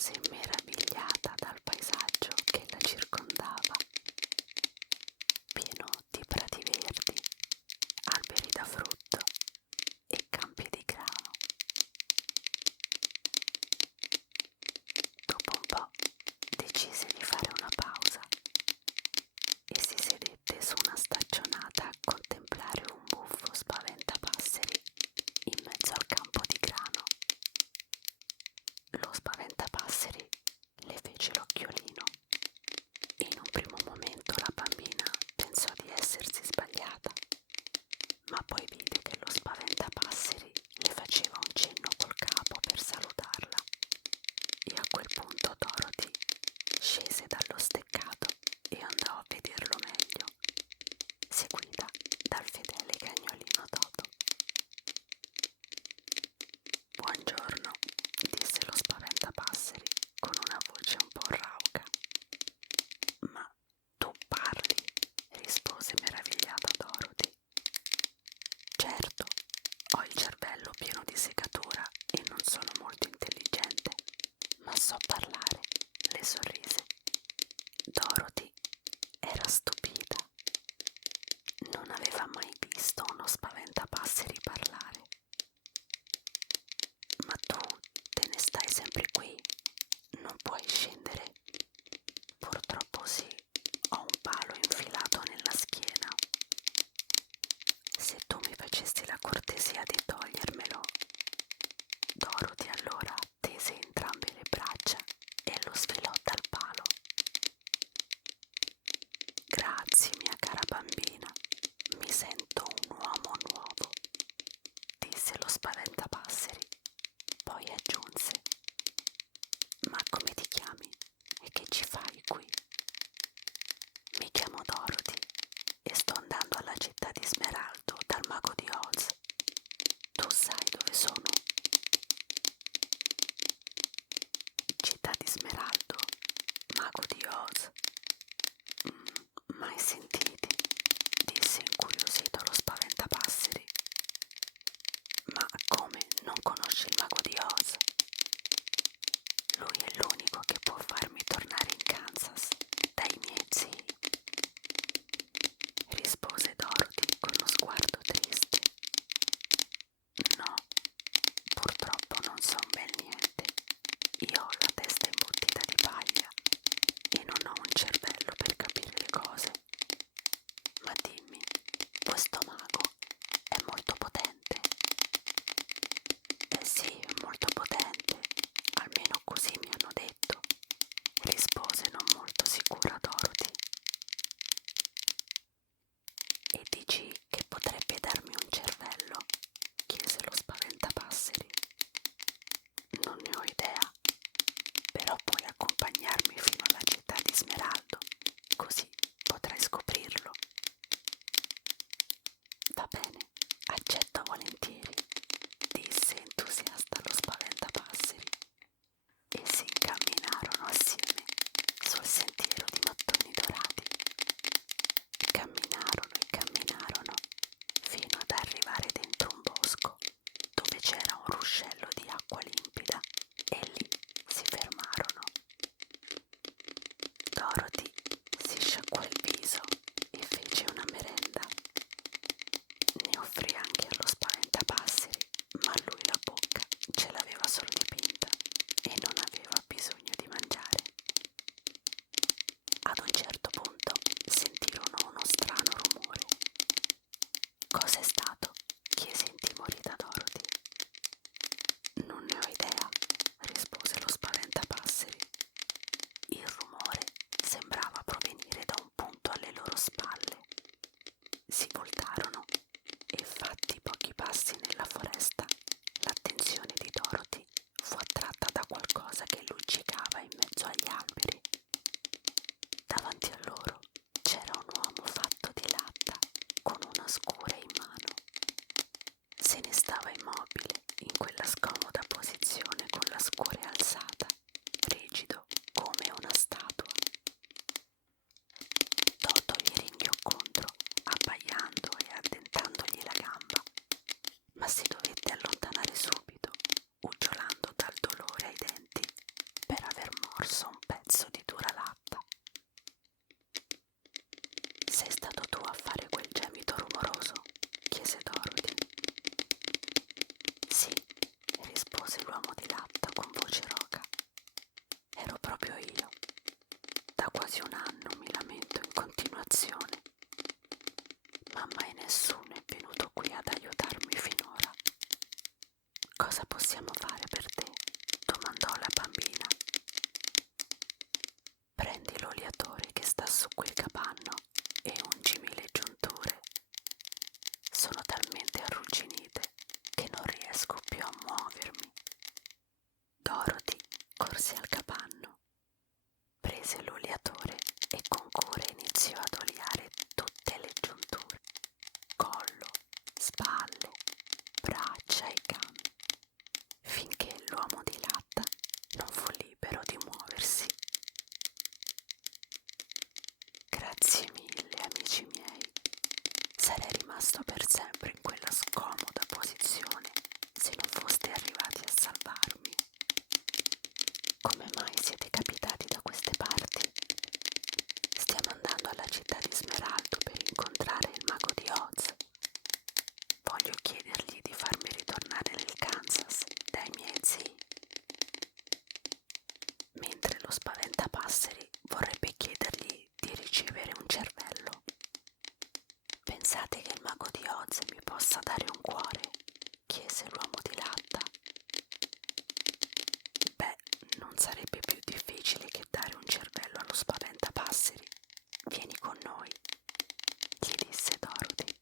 rimase meravigliata dal paesaggio che la circondava, pieno di prati verdi, alberi da frutto e campi di grano. Dopo un po' decise di fare una pausa e si sedette su una staccionata a contemplare un buffo spaventapasseri in mezzo al campo di grano. Lo spaventapasseri le fece l'occhiolino e in un primo momento la bambina pensò di essersi sbagliata, ma poi vide che lo spaventapasseri le faceva un cenno col capo per salutarla e a quel punto Dorothy scese dallo steccato e andò a vederlo meglio, seguita dal fedele cagnolino Toto. «Buongiorno», disse lo spaventapasseri con una voce un po' rauca. «Ma tu parli?» rispose meravigliata Dorothy. «Certo, ho il cervello pieno di segatura e non sono molto intelligente, ma so parlare», le sorrise. Dorothy era stupita. Non aveva mai visto uno spaventapasseri parlare. «Ma tu te ne stai sempre qui? Non puoi scendere?» «Purtroppo sì, ho un palo infilato nella schiena. Se tu mi facessi la cortesia di togliermelo». Dorothy allora tese entrambe le braccia e lo sfilò dal palo. «Grazie, mia cara bambina, mi sento un uomo nuovo», disse lo spaventapasseri. Poi aggiunse: «Ma come ti chiami?» Cosa possiamo fare per te? Domandò la bambina. Prendi l'oliatore che sta su quel capanno e ungimi le giunture. Sono talmente arrugginite che non riesco più a muovermi. Dorothy corse al capanno, prese l'oliatore e con cura iniziò ad oliare tutte le giunture, collo, spalle, braccia e gambe, finché l'uomo di latta non fu libero di muoversi. Grazie mille, amici miei. Sarei rimasto per sempre in quella scomoda posizione se non foste arrivati a salvarmi. Come mai siete capitati da queste parti? Stiamo andando alla città di Smeraldo per incontrare il mago di Oz. Voglio chiedergli di farmi ritornare nel Kansas dai miei zii. Mentre lo spaventapasseri vorrebbe chiedergli di ricevere un cervello. Pensate che il mago di Oz mi possa dare un cuore? Chiese l'uomo di latta. Beh, non sarebbe più difficile che dare un cervello allo spaventapasseri. Vieni con noi, gli disse Dorothy.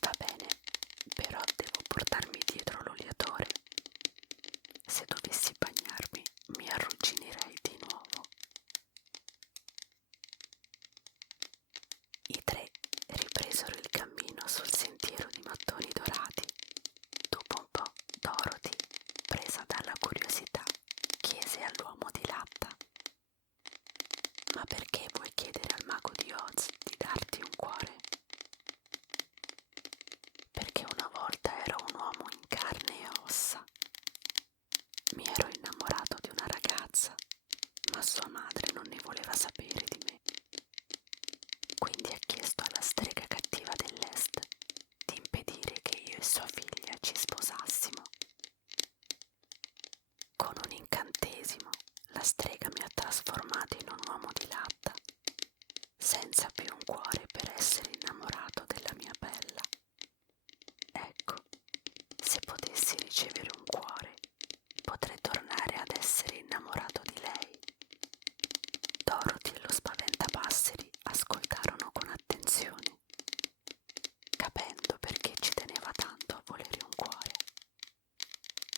Va bene, però devo portarmi dietro l'oliatore. Se dovessi bagnarmi, mi arrugginirei di nuovo. I tre ripresero il cammino sul sentiero di mattoni dorati. Dopo un po', Dorothy, presa dalla curiosità, chiese all'uomo di latta: ma perché vuoi chiedere al mago di Oz di darti un cuore? Perché una volta ero un uomo in carne e ossa. Mi ero innamorato di una ragazza, ma sua madre non ne voleva sapere di me. Quindi ha chiesto alla strega cattiva dell'Est di impedire che io e sua figlia ci sposassimo. Con un incantesimo la strega mi ha trasformato in un uomo di latta, senza più un cuore per essere innamorato della mia bella. Ecco, se potessi ricevere un cuore, potrei tornare ad essere innamorato di lei. Dorothy e lo spaventapasseri ascoltarono con attenzione, capendo perché ci teneva tanto a volere un cuore.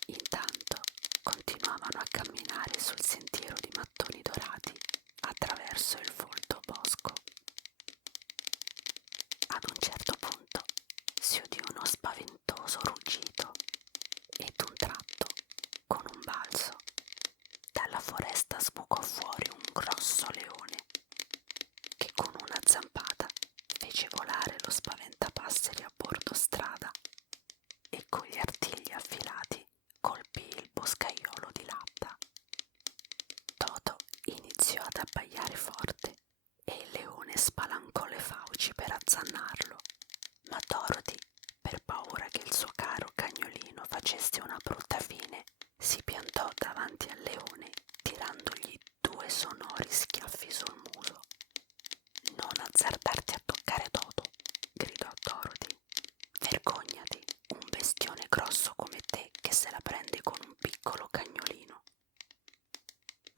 Intanto continuavano a camminare sul sentiero di mattoni dorati attraverso il folto bosco. Ad un certo punto si udì uno spaventoso ruggito e d'un tratto, con un balzo, dalla foresta sbucò fuori un grosso leone che con una zampata fece volare lo spaventapasseri a bordo strada e con gli artigli affilati colpì il boscaiolo di latta. Toto iniziò ad abbaiare forte e il leone spalancò le fauci per azzannarlo, ma Dorothy, per paura che il suo caro cagnolino facesse una brutta fine, si piantò davanti al leone tirandogli 2 sonori schiaffi sul muso. Non azzardarti a toccare Toto, gridò Dorothy. Vergognati, un bestione grosso come te che se la prende con un piccolo cagnolino.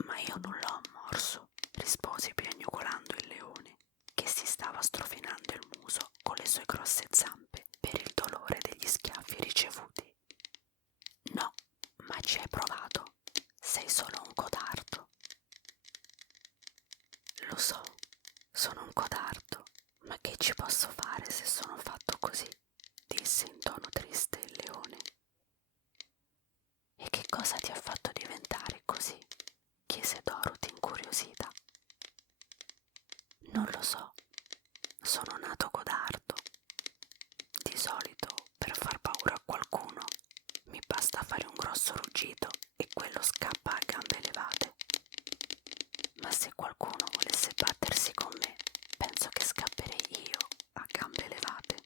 Ma io non l'ho morso, rispose piagnucolando il leone, che si stava strofinando il muso con le sue grosse zampe per il dolore degli schiaffi ricevuti. No, ma ci hai provato. Sei solo un codardo. Lo so, sono un codardo, ma che ci posso fare se sono fatto così? Disse in tono triste il leone. E che cosa ti ha fatto diventare così? Chiese Dorothy incuriosita. Non lo so, sono nato codardo. Di solito, per far paura a qualcuno, mi basta fare un grosso ruggito e quello scappa a gambe levate. Ma se qualcuno volesse battersi con me, penso che scapperei io a gambe levate.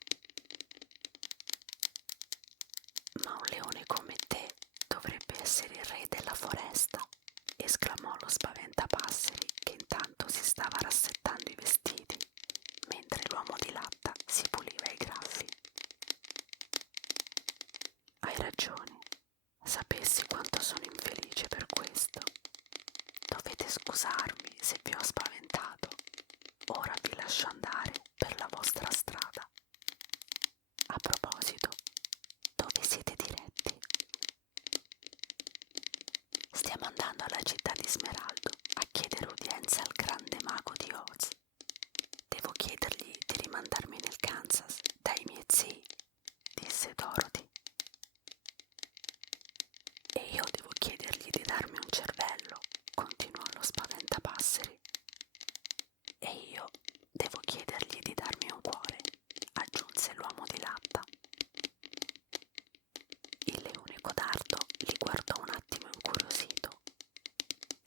Ma un leone come te dovrebbe essere il re della foresta, esclamò lo spaventapasseri, che intanto si stava rassettando i vestiti, mentre l'uomo di latta si puliva i graffi. tanto sono infelice per questo. Dovete scusarmi se vi ho spaventato. Ora vi lascio andare per la vostra strada. A proposito, dove siete diretti? Stiamo andando alla città di Smeraldo a chiedere udienza al grande mago di Oz. Devo chiedergli di rimandarmi nel Kansas dai miei zii, disse Dorothy. E io devo chiedergli di darmi un cervello, continuò lo spaventapasseri. E io devo chiedergli di darmi un cuore, aggiunse l'uomo di latta. Il leone codardo li guardò un attimo incuriosito.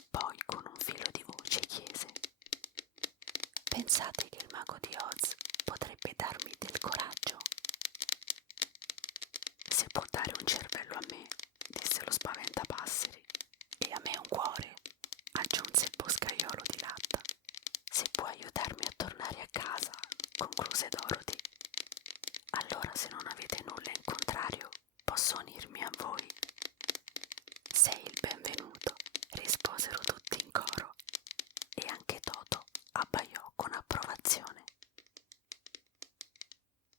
Poi con un filo di voce chiese: pensate che il mago di Oz potrebbe darmi del coraggio? Se può dare un cervello a me, disse lo spaventapasseri, e a me un cuore, aggiunse il boscaiolo di latta. Se può aiutarmi a tornare a casa, concluse Dorothy. Allora, se non avete nulla in contrario, posso unirmi a voi. Sei il benvenuto, risposero tutti in coro, e anche Toto abbaiò con approvazione.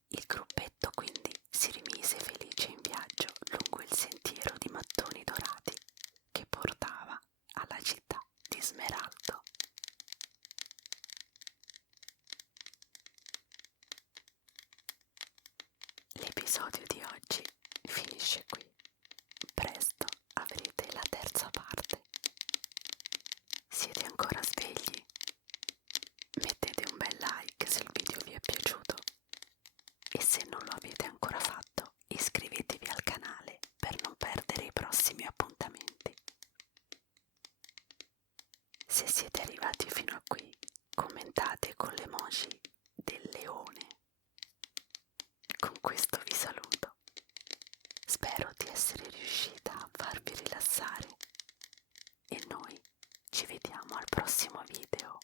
Il gruppetto quindi si rimise felice in viaggio lungo il sentiero di mattoni dorati che portava alla città di Smeraldo. L'episodio di oggi finisce qui. Presto avrete la terza parte. Siete ancora svegli? Mettete un bel like se il video vi è piaciuto e se non lo avete ancora fatto iscrivetevi al canale per non perdere i prossimi appuntamenti. Se siete arrivati fino a qui, commentate con l'emoji del leone. Con questo vi saluto. Spero di essere riuscita a farvi rilassare e noi ci vediamo al prossimo video.